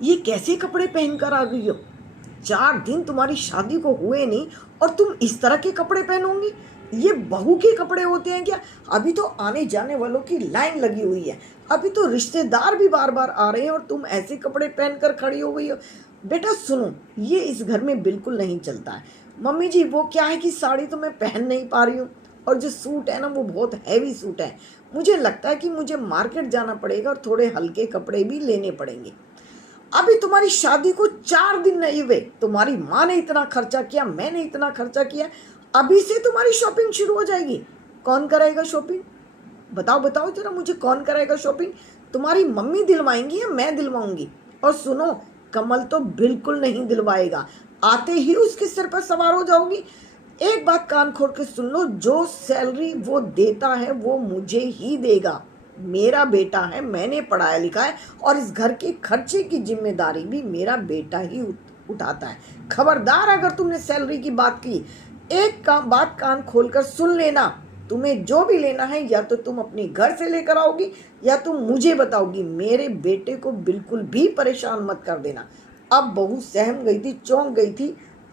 ये कैसे कपड़े पहनकर आ गई हो? 4 दिन तुम्हारी शादी को हुए नहीं और तुम इस तरह के कपड़े पहनोगी? ये बहू के कपड़े होते हैं क्या? अभी तो आने जाने वालों की लाइन लगी हुई है, अभी तो रिश्तेदार भी बार बार आ रहे हैं और तुम ऐसे कपड़े पहनकर खड़ी हो गई हो। बेटा सुनो, ये इस घर में बिल्कुल नहीं चलता है। मम्मी जी वो क्या है कि साड़ी तो मैं पहन नहीं पा रही हूँ, और जो सूट है ना वो बहुत हैवी सूट है। मुझे लगता है कि मुझे मार्केट जाना पड़ेगा और थोड़े हल्के कपड़े भी लेने पड़ेंगे। अभी तुम्हारी शादी को 4 दिन नहीं हुए, तुम्हारी माँ ने इतना खर्चा किया, मैंने इतना खर्चा किया, अभी से तुम्हारी शॉपिंग शुरू हो जाएगी। कौन कराएगा शॉपिंग? बताओ बताओ जरा मुझे, कौन कराएगा शॉपिंग? तुम्हारी मम्मी दिलवाएंगी या मैं दिलवाऊंगी? और सुनो, कमल तो बिल्कुल नहीं दिलवाएगा, आते ही उसके सिर पर सवार हो जाओगी। एक बात कान खोल के सुन लो, जो सैलरी वो देता है वो मुझे ही देगा। मेरा बेटा है, मैंने पढ़ाया लिखा है, और इस घर के खर्चे की जिम्मेदारी भी मेरा बेटा ही उठाता है। खबरदार अगर तुमने सैलरी की बात की, एक बात कान खोलकर सुन लेना, तुम्हें जो भी लेना है या तो तुम अपने घर से लेकर आओगी या तुम मुझे बताओगी। मेरे बेटे को बिल्कुल भी परेशान मत कर देना। अब बहू सहम गई थी, चौंक गई थी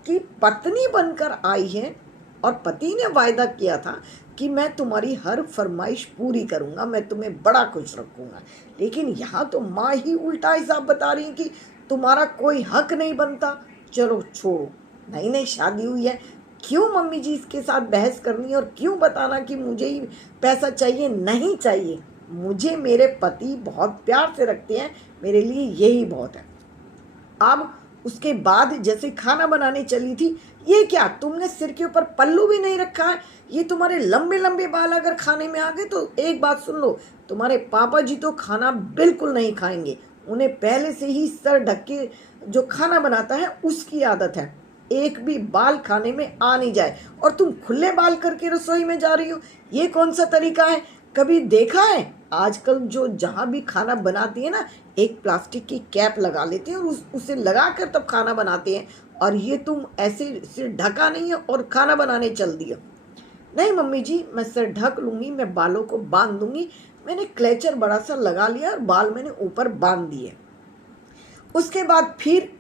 कि पत्नी बनकर आई है और पति ने वायदा किया था कि मैं तुम्हारी हर फरमाइश पूरी करूंगा, मैं तुम्हें बड़ा खुश रखूंगा। लेकिन यहाँ तो माँ ही उल्टा हिसाब बता रही कि तुम्हारा कोई हक नहीं बनता। चलो छोड़ो, नई नई शादी हुई है, क्यों मम्मी जी इसके साथ बहस करनी और क्यों बताना कि मुझे ही पैसा चाहिए? नहीं चाहिए, मुझे मेरे पति बहुत प्यार से रखते हैं, मेरे लिए यही बहुत है। अब उसके बाद जैसे खाना बनाने चली थी, ये क्या तुमने सिर के ऊपर पल्लू भी नहीं रखा है? ये तुम्हारे लंबे लंबे बाल अगर खाने में आ गए तो एक बात सुन लो, तुम्हारे पापा जी तो खाना बिल्कुल नहीं खाएंगे। उन्हें पहले से ही सर ढक के जो खाना बनाता है उसकी आदत है, एक भी बाल खाने में आ नहीं जाए, और तुम खुले बाल करके रसोई में जा रही हो। ये कौन सा तरीका है? कभी देखा है? आजकल जो जहाँ भी खाना बनाती है ना, एक प्लास्टिक की कैप लगा लेते हैं और उसे लगा कर तब खाना बनाते हैं, और ये तुम ऐसे सिर ढका नहीं है और खाना बनाने चल दिया। नहीं मम्मी जी, मैं सिर ढक लूंगी, मैं बालों को बांध दूंगी। मैंने क्लेचर बड़ा सा लगा लिया और बाल मैंने ऊपर बांध दिए। उसके बाद फिर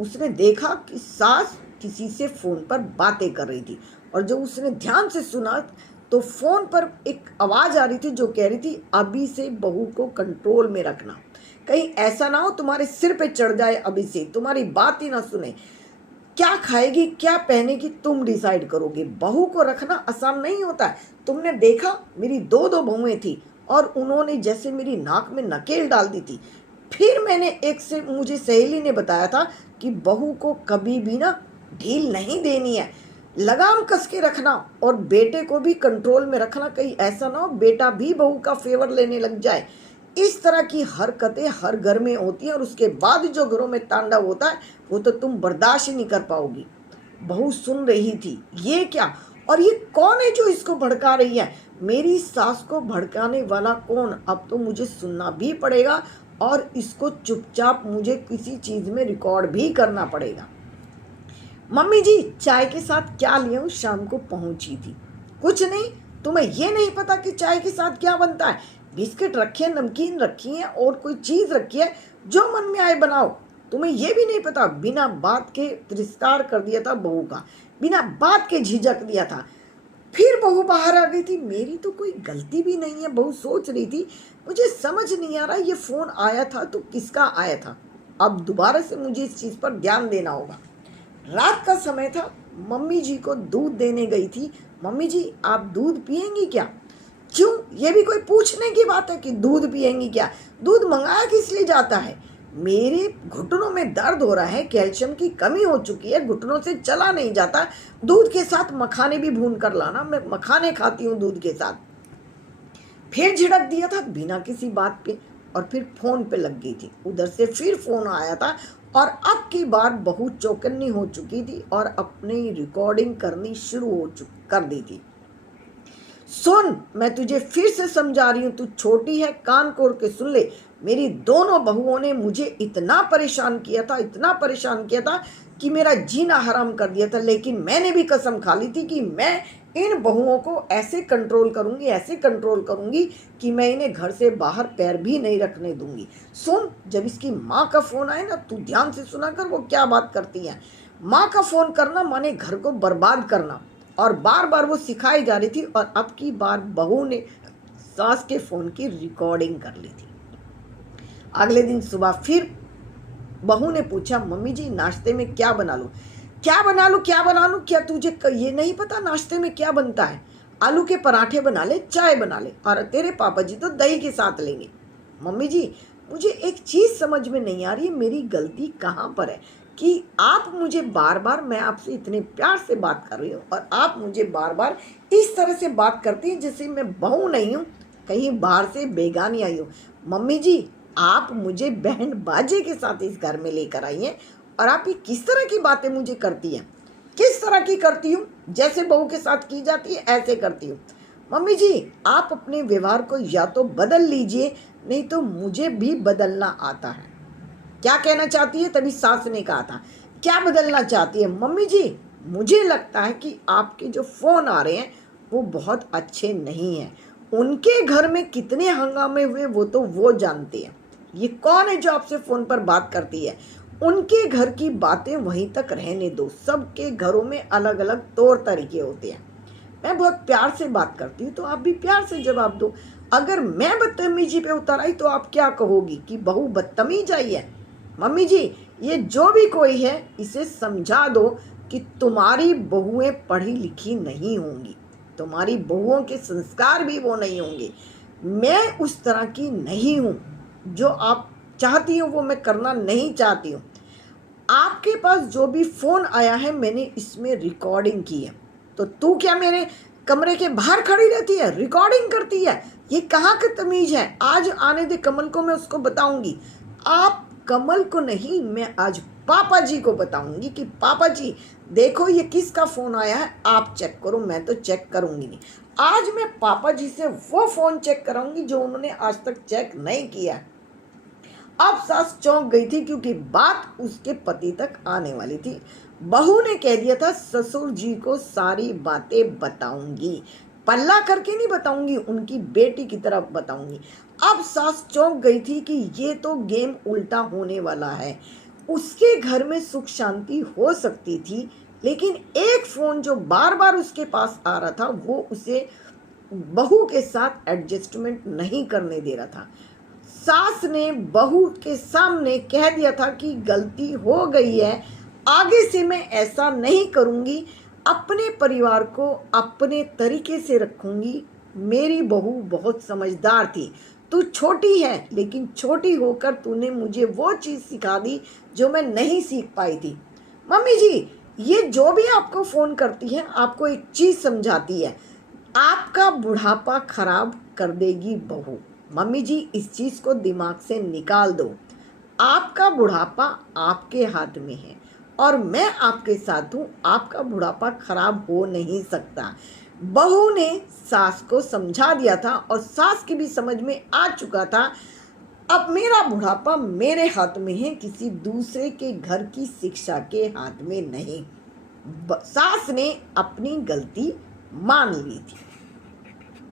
उसने देखा कि सास किसी से फोन पर बातें कर रही थी, और जब उसने ध्यान से सुना तो फोन पर एक आवाज आ रही थी जो कह रही थी, अभी से बहू को कंट्रोल में रखना, कहीं ऐसा ना हो तुम्हारे सिर पे चढ़ जाए, अभी से तुम्हारी बात ही ना सुने। क्या खाएगी क्या पहनेगी तुम डिसाइड करोगे। बहू को रखना आसान नहीं होता है। तुमने देखा मेरी दो दो बहुएं थी और उन्होंने जैसे मेरी नाक में नकेल डाल दी थी। फिर मैंने एक से, मुझे सहेली ने बताया था कि बहू को कभी भी ना ढील नहीं देनी है, लगाम कस के रखना, और बेटे को भी कंट्रोल में रखना, कहीं ऐसा ना हो बेटा भी बहू का फेवर लेने लग जाए। इस तरह की हरकतें हर घर में होती हैं और उसके बाद जो घरों में तांडव होता है वो तो तुम बर्दाश्त ही नहीं कर पाओगी। बहू सुन रही थी, ये क्या, और ये कौन है जो इसको भड़का रही है? मेरी सास को भड़काने वाला कौन? अब तो मुझे सुनना भी पड़ेगा और इसको चुपचाप मुझे किसी चीज में रिकॉर्ड भी करना पड़ेगा। मम्मी जी चाय के साथ क्या लिए हूँ? शाम को पहुंची थी। कुछ नहीं, तुम्हें ये नहीं पता कि चाय के साथ क्या बनता है? बिस्किट रखे हैं, नमकीन रखी है और कोई चीज रखी है, जो मन में आए बनाओ। तुम्हें ये भी नहीं पता? बिना बात के तिरस्कार कर दिया था बहू का, बिना बात के झिझक दिया था। फिर बहू बाहर आ गई थी। मेरी तो कोई गलती भी नहीं है, बहू सोच रही थी। मुझे समझ नहीं आ रहा ये फोन आया था तो किसका आया था। अब दोबारा से मुझे इस चीज पर ध्यान देना होगा। रात का समय था, मम्मी जी को दूध देने गई थी। मम्मी जी आप दूध पिएंगी क्या? क्यों, ये भी कोई पूछने की बात है कि दूध पिएंगी क्या? दूध मंगाया किस लिए जाता है? मेरे घुटनों में दर्द हो रहा है, कैल्शियम की कमी हो चुकी है, घुटनों से चला नहीं जाता। दूध के साथ मखाने भी भून कर लाना, मैं मखाने खाती हूँ दूध के साथ। फिर झिड़क दिया था बिना किसी बात पे, और फिर फोन पे लग गई थी। उधर से फिर फोन आया था और अब की बार बहू चौकन्नी हो चुकी थी और अपनी रिकॉर्डिंग करनी शुरू कर दी थी। सुन, मैं तुझे फिर से समझा रही हूँ, तू छोटी है, कान खोल के सुन ले। मेरी दोनों बहुओं ने मुझे इतना परेशान किया था, इतना परेशान किया था कि मेरा जीना हराम कर दिया था, लेकिन मैंने भी कसम खा ली थी कि मैं इन बहुओं को ऐसे कंट्रोल करूंगी कि मैं इन्हें घर से बाहर पैर भी नहीं रखने दूंगी। सुन, जब इसकी माँ का फोन आए ना, तू ध्यान से सुना कर वो क्या बात करती है। माँ का फोन करना माने घर को बर्बाद करना, और बार बार वो सिखाई जा रही थी। और अब की बार बहू ने सास के फोन की रिकॉर्डिंग कर ली थी। अगले दिन सुबह फिर बहू ने पूछा, मम्मी जी नाश्ते में क्या बना लूं? क्या तुझे ये नहीं पता नाश्ते में क्या बनता है? आलू के पराठे बना ले, चाय बना ले, और तेरे पापा जी तो दही के साथ लेंगे। मम्मी जी, मुझे एक चीज समझ में नहीं आ रही है, मेरी गलती कहाँ पर है कि आप मुझे बार बार, मैं आपसे इतने प्यार से बात कर रही हूँ और आप मुझे बार बार इस तरह से बात करती हैं जैसे मैं बहू नहीं हूँ, कहीं बाहर से बेगानी आई हूँ। मम्मी जी, आप मुझे बैंड बाजे के साथ इस घर में लेकर आई हैं, और आप ये किस तरह की बातें मुझे करती हैं? किस तरह की करती हूँ? जैसे बहू के साथ की जाती है ऐसे करती हूँ। मम्मी जी, आप अपने व्यवहार को या तो बदल लीजिए, नहीं तो मुझे भी बदलना आता है। क्या कहना चाहती है? तभी सास ने कहा था, क्या बदलना चाहती है? मम्मी जी, मुझे लगता है कि आपके जो फ़ोन आ रहे हैं वो बहुत अच्छे नहीं हैं। उनके घर में कितने हंगामे हुए वो तो वो जानते हैं। ये कौन है जो आपसे फ़ोन पर बात करती है? उनके घर की बातें वहीं तक रहने दो। सबके घरों में अलग अलग तौर तरीके होते हैं। मैं बहुत प्यार से बात करती हूँ तो आप भी प्यार से जवाब दो। अगर मैं बदतमीजी पे उतर आई तो आप क्या कहोगी कि बहू बदतमीज आई है? मम्मी जी, ये जो भी कोई है इसे समझा दो कि तुम्हारी बहुएं पढ़ी लिखी नहीं होंगी, तुम्हारी बहुओं के संस्कार भी वो नहीं होंगे। मैं उस तरह की नहीं हूँ, जो आप चाहती हो वो मैं करना नहीं चाहती हूँ। आपके पास जो भी फ़ोन आया है मैंने इसमें रिकॉर्डिंग की है, तो तू क्या मेरे कमरे के बाहर खड़ी रहती है, रिकॉर्डिंग करती है? ये कहाँ की तमीज़ है? आज आने दे कमल को, मैं उसको बताऊंगी। आप कमल को नहीं, मैं आज पापा जी को बताऊंगी कि पापा जी देखो ये किसका फ़ोन आया है, आप चेक करो। मैं तो चेक करूंगी नहीं, आज मैं पापा जी से वो फ़ोन चेक कराऊंगी जो उन्होंने आज तक चेक नहीं किया है। अब सास चौंक गई थी क्योंकि बात उसके पति तक आने वाली थी। बहू ने कह दिया था ससुर जी को सारी बातें बताऊंगी, पल्ला करके नहीं बताऊंगी, उनकी बेटी की तरफ बताऊंगी। अब सास चौंक गई थी कि ये तो गेम उल्टा होने वाला है। उसके घर में सुख शांति हो सकती थी, लेकिन एक फ़ोन जो बार बार उसके पास आ रहा था वो उसे बहू के साथ एडजस्टमेंट नहीं करने दे रहा था। सास ने बहू के सामने कह दिया था कि गलती हो गई है, आगे से मैं ऐसा नहीं करूंगी, अपने परिवार को अपने तरीके से रखूंगी। मेरी बहू बहुत समझदार थी, तू छोटी है लेकिन छोटी होकर तूने मुझे वो चीज़ सिखा दी जो मैं नहीं सीख पाई थी। मम्मी जी, ये जो भी आपको फ़ोन करती है आपको एक चीज़ समझाती है, आपका बुढ़ापा खराब कर देगी बहू। मम्मी जी, इस चीज़ को दिमाग से निकाल दो। आपका बुढ़ापा आपके हाथ में है और मैं आपके साथ हूँ, आपका बुढ़ापा खराब हो नहीं सकता। बहू ने सास को समझा दिया था और सास की भी समझ में आ चुका था, अब मेरा बुढ़ापा मेरे हाथ में है, किसी दूसरे के घर की शिक्षा के हाथ में नहीं। सास ने अपनी गलती मान ली थी।